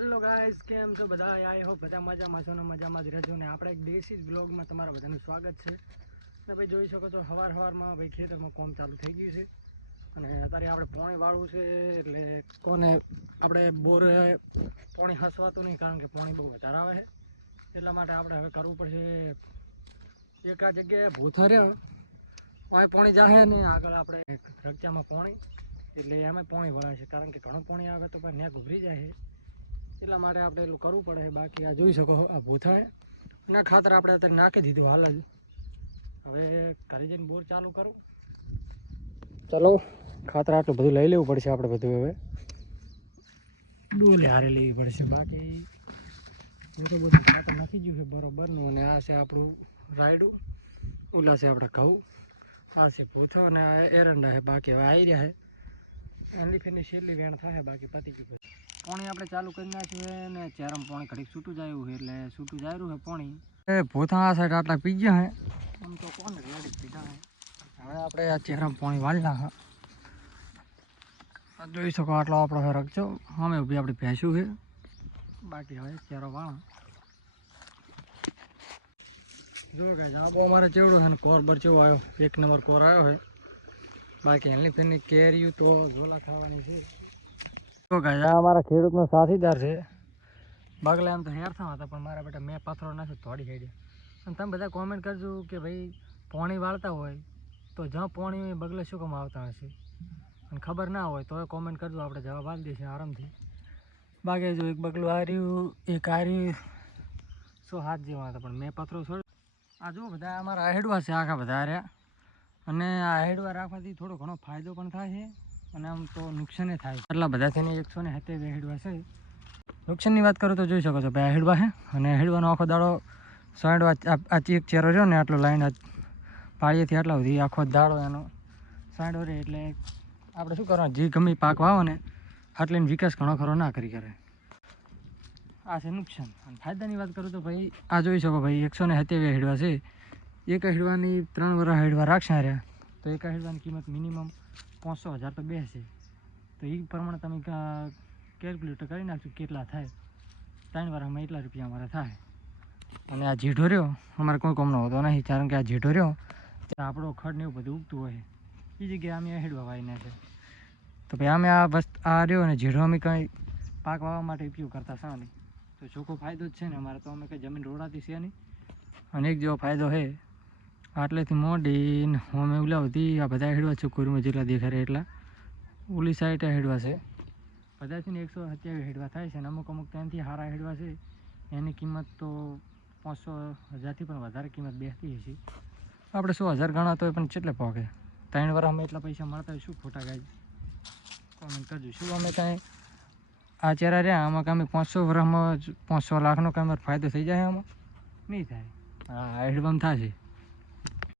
Hello guys કેમ છો બધા? આઈ હોપ બધા મજામાં છો ને મજામાં જ રહેજો ને. આપણે એક દેશી બ્લોગમાં તમારા બધાનું સ્વાગત છે. ને ભાઈ, જોઈ શકો છો, હવાર હવારમાં ભાઈ ખેતરમાં કોમ ચાલુ થઈ ગયું છે. અને અત્યારે આપણે પોણી વાળવું છે, એટલે કોને આપણે બોર પોણી હસવાતું નહીં, કારણ કે પોણી બહુ વધારે આવે છે. એટલા માટે આપણે હવે કરવું પડશે એક આ જગ્યાએ ભૂથર્યા. પોણી જાહે ને આગળ આપણે રગચામાં પોણી. એટલે એમાં પોણી વળાય છે, કારણ કે ઘણું પોણી આવે તો પણ ત્યાં ઉભરી જાય છે. એટલા માટે આપણે એટલું કરવું પડે. બાકી આ જોઈ શકો આ ભૂથાએ. અને ખાતર આપણે અત્યારે નાખી દીધું હાલ જ. હવે ઘરે જઈને બોર ચાલુ કરું. ચલો, ખાતર આટલું બધું લઈ લેવું પડશે આપણે બધું હવે. ડોલે હારે લેવી પડશે. બાકી હું તો બધું ખાતર નાખી ગયું છે બરોબરનું. અને આ છે આપણું રાયડું. ઓલા છે આપણે ઘઉં. આ છે ભૂથો અને આ એરંડા છે. બાકી હવે આવી રહ્યા છે. એની ફેરની છેલ્લી વેણ થાય બાકી પતી ગયું પાણી આપણે ચાલુ કરી નાખ્યું છે ને ચેરમ પાણી ઘડીક છૂટું જાય છે એટલે છૂટું જાય છે પાણી. એ ભોથા આ સાઈડ આટલા પી ગયા હે. આમ તો કોણ રેડી પીધા હે? હવે આપણે આ ચેરમ પાણી વાળી હા. આ જોઈ શકો આટલો આપણો હે રખજો અમે ઊભી આપણે ભેંસ્યું છે. બાકી હવે ચેરો વાળા. જો ગાઈસ આ બહુ અમારે ચેવડું છે ને કોર બર ચેવો આવ્યો. એક નંબર કોર આવ્યો છે. બાકી એની ફેરની કેરીયું તો ઝોલા ખાવાની છે. તો ગયા અમારા ખેડૂતનો સાથીદાર છે. બાગલા આમ તો હેરથા હતા પણ મારા બેટા મેં પથરો નથી થોડી હેડી અને તમે બધા કોમેન્ટ કરજો કે ભાઈ પોણી વાળતા હોય તો જ્યાં પોણી બગલે શું કામ આવતા હશે? અને ખબર ના હોય તો કોમેન્ટ કરજો આપણે જવાબ આપી દઈશું આરામથી. બાકી જો એક બગલું આ રહ્યું એક આ રહ્યું સો હાથ જેવા હતા પણ મેં પથરો છોડ આ જુઓ બધા અમારા હેડવા છે આખા બધા રહ્યા અને આ હેડવા રાખવાથી થોડો ઘણો ફાયદો પણ થાય છે. અને આમ તો નુકસાને થાય. એટલા બધા થઈને એકસો ને હેતે હેડવા છે. નુકસાનની વાત કરું તો જોઈ શકો છો ભાઈ હેડવા છે અને હેડવાનો આખો દાડો સાઈડવા આ એક ચેરો રહ્યો ને, આટલો લાઈન પાળીએથી આટલા સુધી આખો દાડો એનો સાઈડો રહે એટલે આપણે શું કરવાનું, જે ગમે પાક વાવો ને આટલીને વિકાસ ઘણો ખરો ના કરી કરે. આ છે નુકસાન. અને ફાયદાની વાત કરું તો ભાઈ, આ જોઈ શકો ભાઈ, એકસો ને સત્યાવીસ હેડવા છે. એક હેડવાની ત્રણ વર્ષ હેડવા રાખશે રહ્યા તો એક હેડવાની કિંમત મિનિમમ પાંચસો હજાર તો બેસે. તો એ પ્રમાણે તમે કેલ્ક્યુલેટર કરી નાખજો કેટલા થાય. ત્રણ વાર અમે એટલા રૂપિયા અમારે થાય. અને આ જીઠો રહ્યો, અમારે કોઈ કોમનો હોતો નહીં, કારણ કે આ જીઠો રહ્યો આપણો ખડ ને એવું બધું ઉગતું હોય. એ જગ્યાએ અમે હેડવા વાવીને છે. તો ભાઈ અમે આ વસ્તુ, આ રહ્યો ને જીઠો અમે કંઈ પાક વાવવા માટે ઉપયોગ કરતા છે નહીં. તો ચોખ્ખો ફાયદો જ છે ને અમારે તો અમે કંઈ જમીન રોડાતી છે નહીં. અને એક જેવો ફાયદો છે આટલેથી મોડી ને અમે ઉલા સુધી આ બધા હેડવા છે કુરમાં જેટલા દેખાય એટલા. ઓલી સાઈડ હેડવા છે. બધાથી ને એકસો સત્યાવીસ હેડવા થાય છે અને અમુક અમુક ત્યાંથી સારા હેડવા છે. એની કિંમત તો પાંચસો હજારથી પણ વધારે કિંમત બેસતી હશે. આપણે સો હજાર ગણા તો પણ કેટલે પહોંચે ત્રણ વાર અમે એટલા પૈસા મળતા હોય શું ખોટા ગાય? કોમેન્ટ કરજો. શું અમે કાંઈ આ ચહેરા રહ્યા? આમાં કાંઈ પાંચસો વર્ષમાં પાંચસો લાખનો કાંઈ ફાયદો થઈ જાય આમાં? નહીં થાય. હા, હેડવામાં થશે.